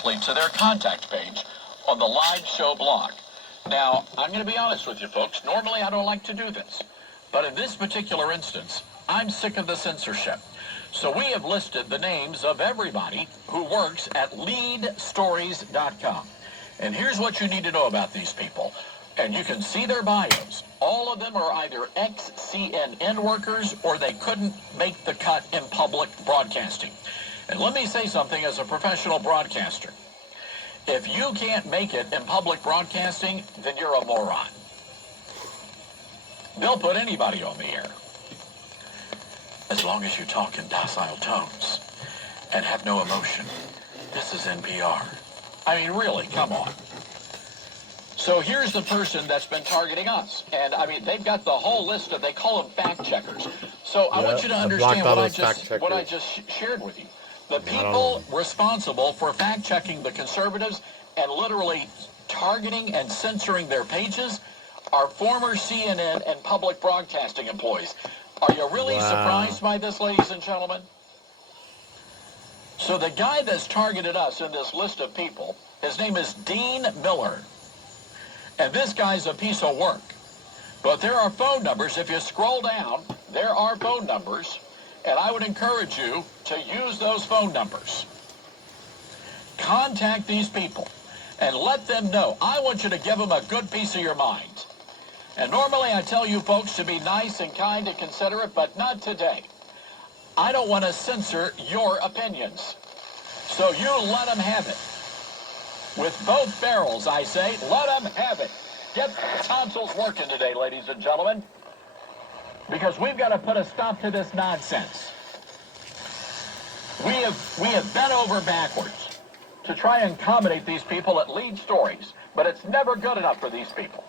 to their contact page on the live show blog. Now, I'm going to be honest with you folks. Normally, I don't like to do this. But in this particular instance, I'm sick of the censorship. So we have listed the names of everybody who works at leadstories.com. And here's what you need to know about these people. And you can see their bios. All of them are either ex-CNN workers or they couldn't make the cut in public broadcasting. And let me say something as a professional broadcaster. If you can't make it in public broadcasting, then you're a moron. They'll put anybody on the air. As long as you talk in docile tones and have no emotion. This is NPR. I mean, really, come on. So here's the person that's been targeting us. And, I mean, they've got the whole list of, they call them fact checkers. So I want you to understand what I just shared with you. The people responsible for fact-checking the conservatives and literally targeting and censoring their pages are former CNN and public broadcasting employees. Are you really surprised by this, ladies and gentlemen? So the guy that's targeted us in this list of people, his name is Dean Miller. And this guy's a piece of work. But there are phone numbers. If you scroll down, there are phone numbers. And I would encourage you to use those phone numbers. Contact these people and let them know. I want you to give them a good piece of your mind. And normally I tell you folks to be nice and kind and considerate, but not today. I don't want to censor your opinions. So you let them have it. With both barrels, I say, let them have it. Get tonsils working today, ladies and gentlemen. Because we've got to put a stop to this nonsense. We have bent over backwards to try and accommodate these people at Lead Stories, but it's never good enough for these people.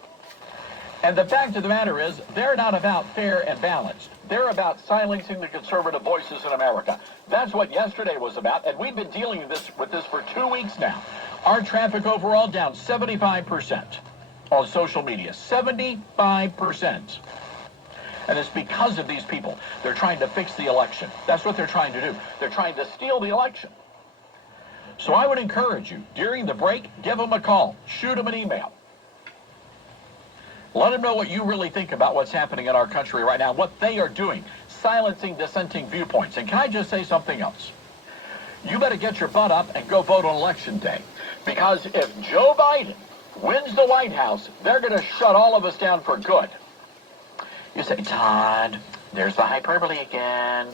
And the fact of the matter is, they're not about fair and balanced. They're about silencing the conservative voices in America. That's what yesterday was about, and we've been dealing with this for 2 weeks now. Our traffic overall down 75% on social media, 75%. And it's because of these people. They're trying to fix the election. That's what they're trying to do. They're trying to steal the election. So I would encourage you, during the break, give them a call. Shoot them an email. Let them know what you really think about what's happening in our country right now, what they are doing, silencing dissenting viewpoints. And can I just say something else? You better get your butt up and go vote on Election Day. Because if Joe Biden wins the White House, they're going to shut all of us down for good. You say, Todd, there's the hyperbole again.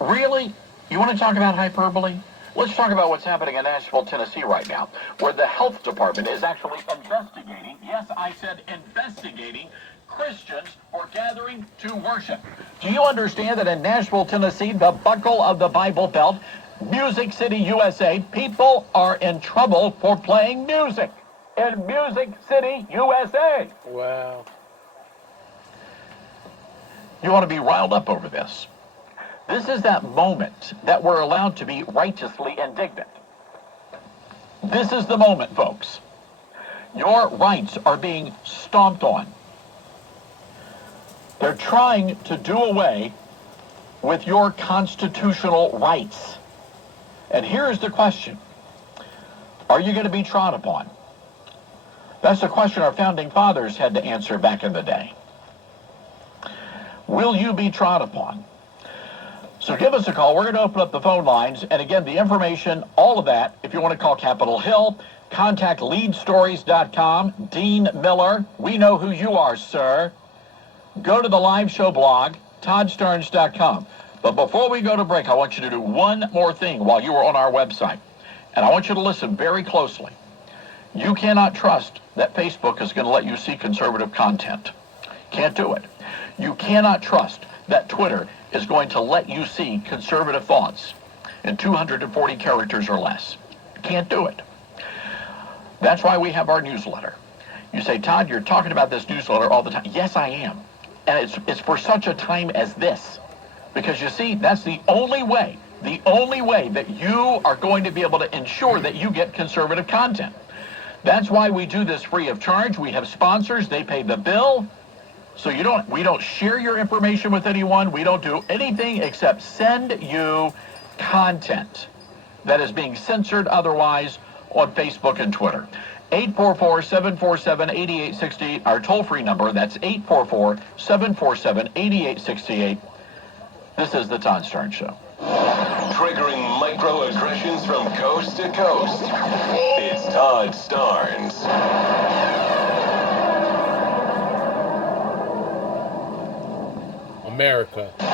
Really? You want to talk about hyperbole? Let's talk about what's happening in Nashville, Tennessee right now, where the health department is actually investigating, yes, I said investigating, Christians for gathering to worship. Do you understand that in Nashville, Tennessee, the buckle of the Bible Belt, Music City, USA, people are in trouble for playing music in Music City, USA? Wow. You want to be riled up over this. This is that moment that we're allowed to be righteously indignant. This is the moment, folks. Your rights are being stomped on. They're trying to do away with your constitutional rights. And here's the question. Are you going to be trod upon? That's the question our founding fathers had to answer back in the day. Will you be trod upon? So give us a call. We're going to open up the phone lines. And again, the information, all of that, if you want to call Capitol Hill, contact leadstories.com. Dean Miller, we know who you are, sir. Go to the live show blog, toddsterns.com. But before we go to break, I want you to do one more thing while you are on our website. And I want you to listen very closely. You cannot trust that Facebook is going to let you see conservative content. Can't do it. You cannot trust that Twitter is going to let you see conservative thoughts in 240 characters or less. Can't do it. That's why we have our newsletter. You say, Todd, you're talking about this newsletter all the time. Yes, I am. And it's for such a time as this. Because you see, that's the only way that you are going to be able to ensure that you get conservative content. That's why we do this free of charge. We have sponsors. They pay the bill. So we don't share your information with anyone. We don't do anything except send you content. that is being censored otherwise on Facebook and Twitter. 844-747-8868, our toll-free number. That's 844-747-8868. This is the Todd Starnes Show. Triggering microaggressions from coast to coast. It's Todd Starnes. America.